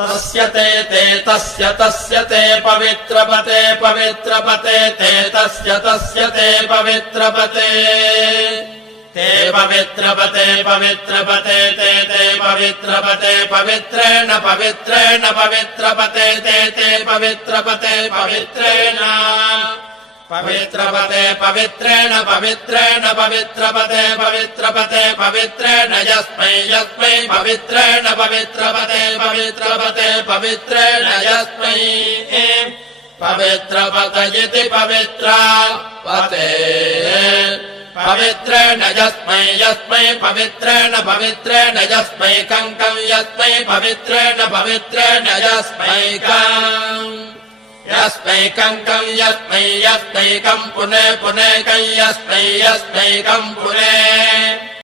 तस्य ते तस्य ते पवित्रपते ते तस्य ते पवित्रपते ते पवित्रपते ते पवित्रपते पवित्रेण पवित्रपते ते पवित्रपते पवित्रेण पवित्रपते पवित्रेण यस्मै पवित्रेण पवित्रपते पवित्रेण यस्मै पवित्रपतयिति पवित्रपते पवित्रेण यस्मै पवित्रेण यस्मै कङ्कं यस्मै पवित्रेण यस्मै कङ्कं यस्मै कं पुने कं यस्मै कं पुने